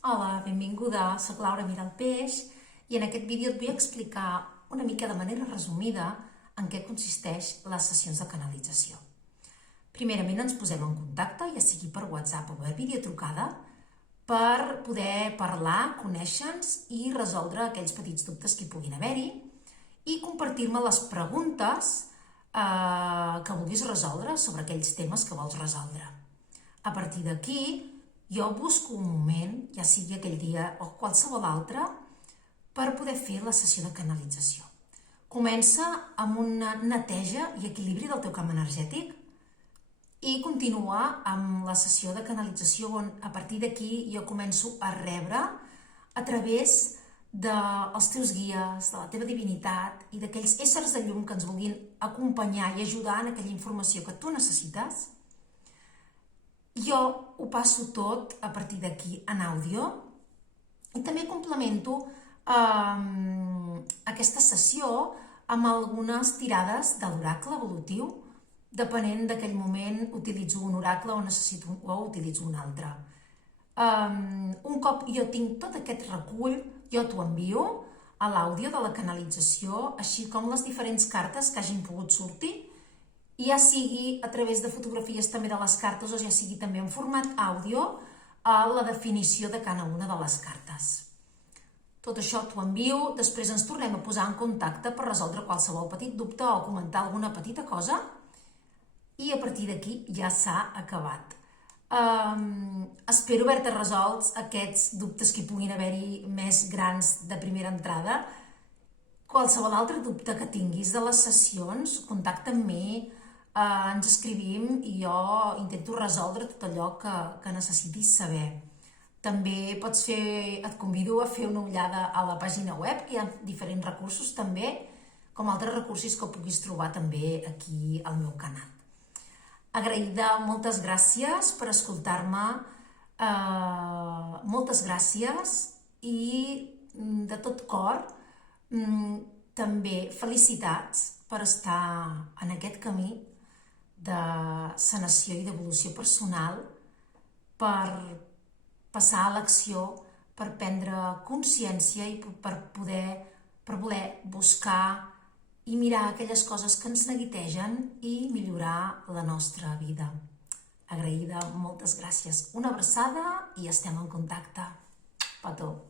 Hola, benvinguda, soc Laura Miralpeix i en aquest vídeo et vull explicar una mica de manera resumida en què consisteix les sessions de canalització. Primerament ens posem en contacte, ja sigui per WhatsApp o per videotrucada, per poder parlar, conèixer-nos i resoldre aquells petits dubtes que hi puguin haver-hi i compartir-me les preguntes que vulguis resoldre sobre aquells temes que vols resoldre. A partir d'aquí, jo busco un moment, ja sigui aquell dia o qualsevol altre, per poder fer la sessió de canalització. Comença amb una neteja i equilibri del teu camp energètic i continua amb la sessió de canalització on a partir d'aquí jo començo a rebre a través dels teus guies, de la teva divinitat i d'aquells éssers de llum que ens vulguin acompanyar i ajudar en aquella informació que tu necessites. Jo ho passo tot a partir d'aquí en àudio i també complemento aquesta sessió amb algunes tirades de l'oracle evolutiu. Depenent d'aquell moment utilitzo un oracle o utilitzo un altre. Un cop jo tinc tot aquest recull, jo t'ho envio a l'àudio de la canalització, així com les diferents cartes que hagin pogut sortir, ja sigui a través de fotografies també de les cartes o ja sigui també en format àudio a la definició de cada una de les cartes. Tot això t'ho envio, després ens tornem a posar en contacte per resoldre qualsevol petit dubte o comentar alguna petita cosa i a partir d'aquí ja s'ha acabat. Espero haver-te resolts aquests dubtes que hi puguin haver-hi més grans de primera entrada. Qualsevol altre dubte que tinguis de les sessions, contacta amb mi, ens escrivim i jo intento resoldre tot allò que necessitis saber. També et convido a fer una ullada a la pàgina web, que hi ha diferents recursos també, com altres recursos que puguis trobar també aquí al meu canal. Agraïda, moltes gràcies per escoltar-me, moltes gràcies i de tot cor també felicitats per estar en aquest camí de sanació i d'evolució personal, per passar a l'acció, per prendre consciència i per voler buscar i mirar aquelles coses que ens neguitegen i millorar la nostra vida. Agraïda, moltes gràcies. Una abraçada i estem en contacte. Petó.